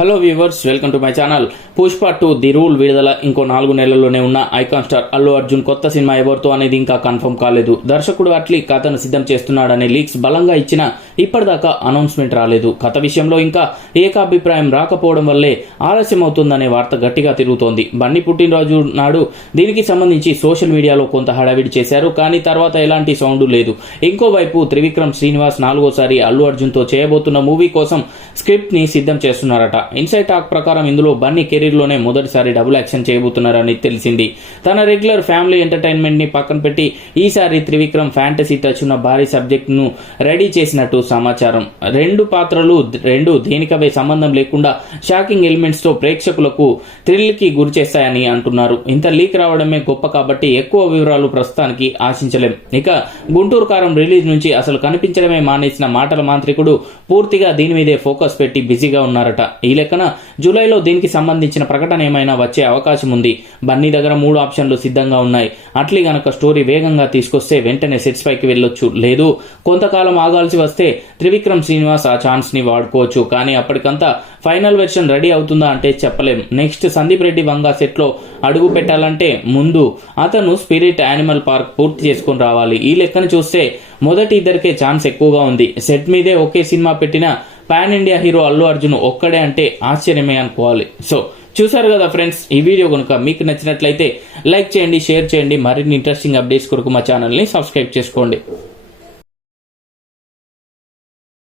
Hello viewers welcome to my channel Pushpa two the rule విడుదల ఇంకో నాలుగు నెలల్లోనే ఉన్న ఐకాన్ స్టార్ అల్లు అర్జున్ కొత్త సినిమా ఎవరితో అనేది ఇంకా కన్ఫర్మ్ కాలేదు. దర్శకుడు అట్లీ కథను సిద్ధం చేస్తున్నాడనే లీక్స్ బలంగా ఇచ్చిన ఇప్పటిదాకా అనౌన్స్మెంట్ రాలేదు. కథ విషయంలో ఇంకా ఏకాభిప్రాయం రాకపోవడం వల్లే ఆలస్యం అవుతుందనే వార్త గట్టిగా తిరుగుతోంది. బన్నీ పుట్టినరోజు నాడు దీనికి సంబంధించి సోషల్ మీడియాలో కొంత హడావిడి చేశారు. కానీ తర్వాత ఎలాంటి సౌండ్ లేదు. ఇంకోవైపు త్రివిక్రమ్ శ్రీనివాస్ నాలుగోసారి అల్లు అర్జున్తో చేయబోతున్న మూవీ కోసం స్క్రిప్ట్ని సిద్ధం చేస్తున్నారట. ఇన్సైడ్ టాక్ ప్రకారం ఇందులో బన్నీ కెరీర్లోనే మొదటిసారి డబుల్ యాక్షన్ చేయబోతున్నారని తెలిసింది. తన రెగ్యులర్ ఫ్యామిలీ ఎంటర్టైన్మెంట్ని పక్కన పెట్టి ఈసారి త్రివిక్రమ్ ఫ్యాంటసీ టచ్ ఉన్న భారీ సబ్జెక్ట్ను రెడీ చేసినట్టు సమాచారం. రెండు పాత్రలు రెండు దేనికవే సంబంధం లేకుండా షాకింగ్ ఎలిమెంట్స్తో ప్రేక్షకులకు థ్రిల్కి గురి చేస్తాయని అంటున్నారు. ఇంత లీక్ రావడమే గొప్ప కాబట్టి ఎక్కువ వివరాలు ప్రస్తుతానికి ఆశించలేం. ఇక గుంటూరు కారం రిలీజ్ నుంచి అసలు కనిపించడమే మానేసిన మాటల మాంత్రికుడు పూర్తిగా దీని మీదే ఫోకస్. పెట్టి బిజీగా ఉన్నారట. ఈ లెక్కన జూలైలో దీనికి సంబంధించిన ప్రకటన ఏమైనా వచ్చే అవకాశం ఉంది. బన్నీ దగ్గర మూడు ఆప్షన్లు సిద్ధంగా ఉన్నాయి. అట్లీ గనక స్టోరీ వేగంగా తీసుకొస్తే వెంటనే సెట్స్ పైకి వెళ్ళొచ్చు. లేదు కొంతకాలం ఆగాల్సి వస్తే త్రివిక్రమ్ శ్రీనివాస్ ఆ ఛాన్స్ని వాడుకోవచ్చు. కానీ అప్పటికంతా ఫైనల్ వెర్షన్ రెడీ అవుతుందా అంటే చెప్పలేం. నెక్స్ట్ సందీప్ రెడ్డి వంగా సెట్లో అడుగు పెట్టాలంటే ముందు అతను స్పిరిట్ యానిమల్ పార్క్ పూర్తి చేసుకొని రావాలి. ఈ లెక్కన చూస్తే మొదటి ఇద్దరికే ఛాన్స్ ఎక్కువగా ఉంది. సెట్ మీదే ఒకే సినిమా పెట్టిన pan India hero Allu Arjun ఒక్కడే అంటే ఆశ్చర్యమే అనుకోవాలి. సో చూసారు కదా ఫ్రెండ్స్ ఈ వీడియో కనుక మీకు నచ్చినట్లయితే లైక్ చేయండి షేర్ చేయండి మరిన్ని ఇంట్రెస్టింగ్ అప్డేట్స్ కొరకు మా ఛానల్ని సబ్స్క్రైబ్ చేసుకోండి.